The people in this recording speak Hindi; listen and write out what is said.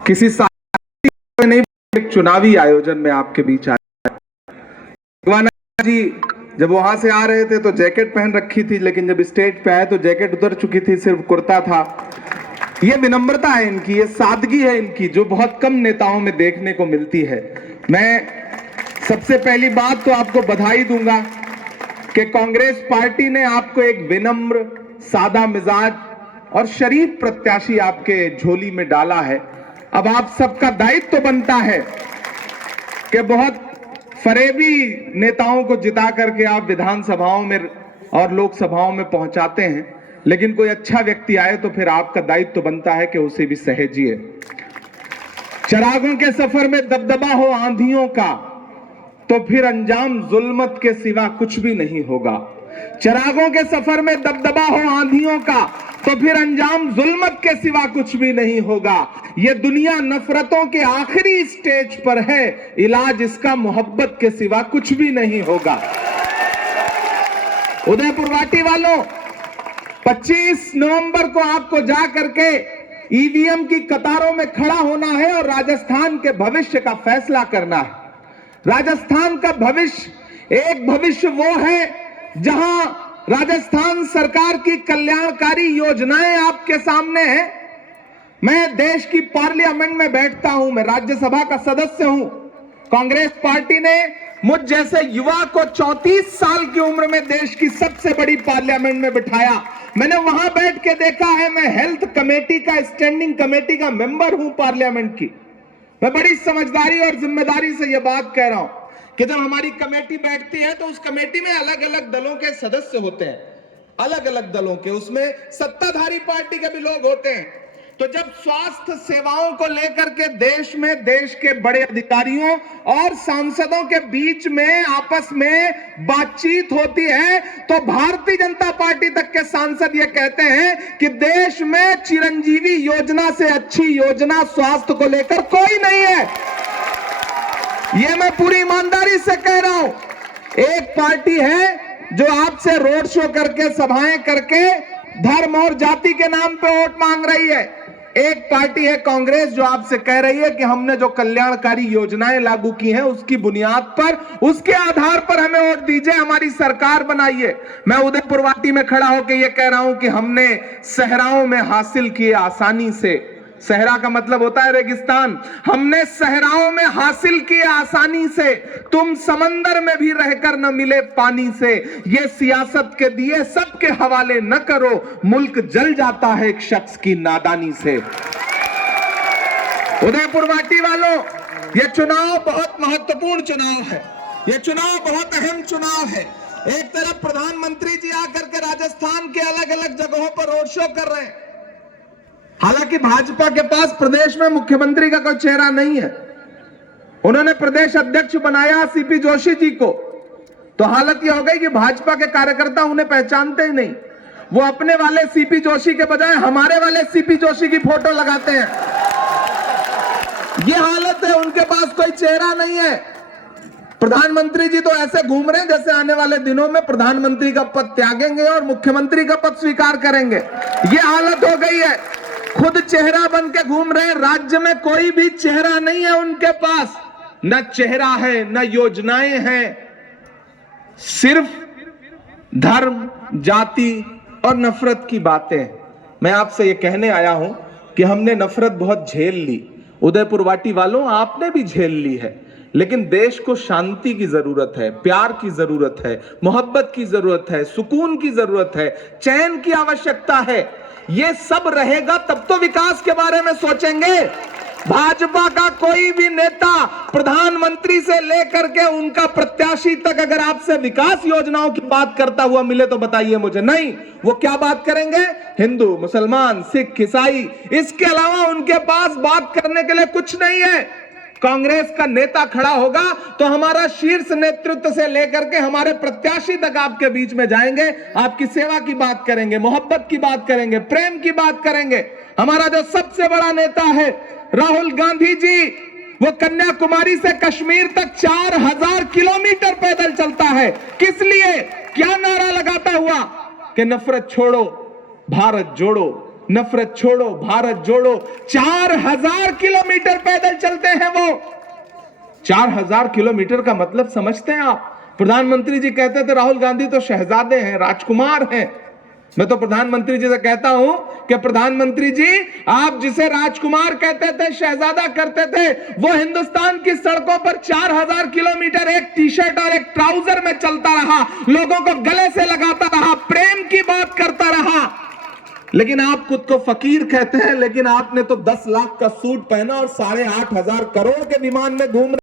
किसी साथी नहीं, एक चुनावी आयोजन में आपके बीच आया। भगवान जी जब वहां से आ रहे थे तो जैकेट पहन रखी थी, लेकिन जब स्टेज पे आए तो जैकेट उतर चुकी थी, सिर्फ कुर्ता था। ये विनम्रता है इनकी, ये सादगी है इनकी, जो बहुत कम नेताओं में देखने को मिलती है। मैं सबसे पहली बात तो आपको बधाई दूंगा कि कांग्रेस पार्टी ने आपको एक विनम्र, सादा मिजाज और शरीफ प्रत्याशी आपके झोली में डाला है। अब आप सबका दायित्व तो बनता है कि बहुत फरेबी नेताओं को जिता करके आप विधानसभाओं में और लोकसभाओं में पहुंचाते हैं, लेकिन कोई अच्छा व्यक्ति आए तो फिर आपका दायित्व तो बनता है कि उसे भी सहेजिए। चिरागों के सफर में दबदबा हो आंधियों का, तो फिर अंजाम जुल्मत के सिवा कुछ भी नहीं होगा। चिरागों के सफर में दबदबा हो आंधियों का, तो फिर अंजाम जुल्मत के सिवा कुछ भी नहीं होगा। ये दुनिया नफरतों के आखिरी स्टेज पर है, इलाज इसका मोहब्बत के सिवा कुछ भी नहीं होगा। उदयपुर वाटी वालों, 25 नवंबर को आपको जा करके ईवीएम की कतारों में खड़ा होना है और राजस्थान के भविष्य का फैसला करना है। राजस्थान का भविष्य एक भविष्य वो है जहां राजस्थान सरकार की कल्याणकारी योजनाएं आपके सामने हैं। मैं देश की पार्लियामेंट में बैठता हूं, मैं राज्यसभा का सदस्य हूं। कांग्रेस पार्टी ने मुझ जैसे युवा को 34 साल की उम्र में देश की सबसे बड़ी पार्लियामेंट में बिठाया। मैंने वहां बैठ के देखा है, मैं हेल्थ कमेटी का, स्टैंडिंग कमेटी का मेंबर हूं पार्लियामेंट की। मैं बड़ी समझदारी और जिम्मेदारी से यह बात कह रहा हूं कि जब हमारी कमेटी बैठती है तो उस कमेटी में अलग अलग दलों के सदस्य होते हैं, अलग अलग दलों के, उसमें सत्ताधारी पार्टी के भी लोग होते हैं। तो जब स्वास्थ्य सेवाओं को लेकर के देश में देश के बड़े अधिकारियों और सांसदों के बीच में आपस में बातचीत होती है, तो भारतीय जनता पार्टी तक के सांसद ये कहते हैं कि देश में चिरंजीवी योजना से अच्छी योजना स्वास्थ्य को लेकर कोई नहीं है। ये मैं पूरी ईमानदारी से कह रहा हूं। एक पार्टी है जो आपसे रोड शो करके, सभाएं करके धर्म और जाति के नाम पे वोट मांग रही है। एक पार्टी है कांग्रेस जो आपसे कह रही है कि हमने जो कल्याणकारी योजनाएं लागू की हैं उसकी बुनियाद पर, उसके आधार पर हमें वोट दीजिए, हमारी सरकार बनाइए। मैं उदयपुर वाटी में खड़ा होकर यह कह रहा हूं कि हमने सहराओं में हासिल किए आसानी से, सहरा का मतलब होता है रेगिस्तान, हमने सहराओं में हासिल किए आसानी से, तुम समंदर में भी रहकर न मिले पानी से। ये सियासत के दिए सबके हवाले न करो, मुल्क जल जाता है एक शख्स की नादानी से। उदयपुर वाटी वालों, ये चुनाव बहुत महत्वपूर्ण चुनाव है, ये चुनाव बहुत अहम चुनाव है। एक तरफ प्रधानमंत्री जी आकर के राजस्थान के अलग अलग जगहों पर रोड शो कर रहे हैं। हालांकि भाजपा के पास प्रदेश में मुख्यमंत्री का कोई चेहरा नहीं है। उन्होंने प्रदेश अध्यक्ष बनाया सीपी जोशी जी को, तो हालत यह हो गई कि भाजपा के कार्यकर्ता उन्हें पहचानते ही नहीं। वो अपने वाले सीपी जोशी के बजाय हमारे वाले सीपी जोशी की फोटो लगाते हैं। ये हालत है, उनके पास कोई चेहरा नहीं है। प्रधानमंत्री जी तो ऐसे घूम रहे हैं जैसे आने वाले दिनों में प्रधानमंत्री का पद त्यागेंगे और मुख्यमंत्री का पद स्वीकार करेंगे। ये हालत हो गई है, खुद चेहरा बन के घूम रहे हैं। राज्य में कोई भी चेहरा नहीं है उनके पास, न चेहरा है न योजनाएं हैं, सिर्फ धर्म, जाति और नफरत की बातें। मैं आपसे ये कहने आया हूं कि हमने नफरत बहुत झेल ली। उदयपुर वाटी वालों, आपने भी झेल ली है, लेकिन देश को शांति की जरूरत है, प्यार की जरूरत है, मोहब्बत की जरूरत है, सुकून की जरूरत है, चैन की आवश्यकता है। ये सब रहेगा तब तो विकास के बारे में सोचेंगे। भाजपा का कोई भी नेता प्रधानमंत्री से लेकर के उनका प्रत्याशी तक अगर आपसे विकास योजनाओं की बात करता हुआ मिले तो बताइए मुझे। नहीं, वो क्या बात करेंगे? हिंदू, मुसलमान, सिख, ईसाई, इसके अलावा उनके पास बात करने के लिए कुछ नहीं है। कांग्रेस का नेता खड़ा होगा तो हमारा शीर्ष नेतृत्व से लेकर के हमारे प्रत्याशी तक आपके बीच में जाएंगे, आपकी सेवा की बात करेंगे, मोहब्बत की बात करेंगे, प्रेम की बात करेंगे। हमारा जो सबसे बड़ा नेता है राहुल गांधी जी, वो कन्याकुमारी से कश्मीर तक 4000 किलोमीटर पैदल चलता है। किस लिए? क्या नारा लगाता हुआ कि नफरत छोड़ो, भारत जोड़ो। नफरत छोड़ो भारत जोड़ो, 4000 किलोमीटर पैदल चलते हैं वो। 4000 किलोमीटर का मतलब समझते हैं आप? प्रधानमंत्री जी कहते थे राहुल गांधी तो शहजादे हैं, राजकुमार हैं। मैं तो प्रधानमंत्री जी से कहता हूं कि प्रधानमंत्री जी, आप जिसे राजकुमार कहते थे, शहजादा करते थे, वो हिंदुस्तान की सड़कों पर 4000 किलोमीटर एक टी शर्ट और एक ट्राउजर में चलता रहा, लोगों को गले से लगाता रहा, प्रेम की बात करता रहा। लेकिन आप खुद को फकीर कहते हैं, लेकिन आपने तो 10 लाख का सूट पहना और 8,500 करोड़ के विमान में घूम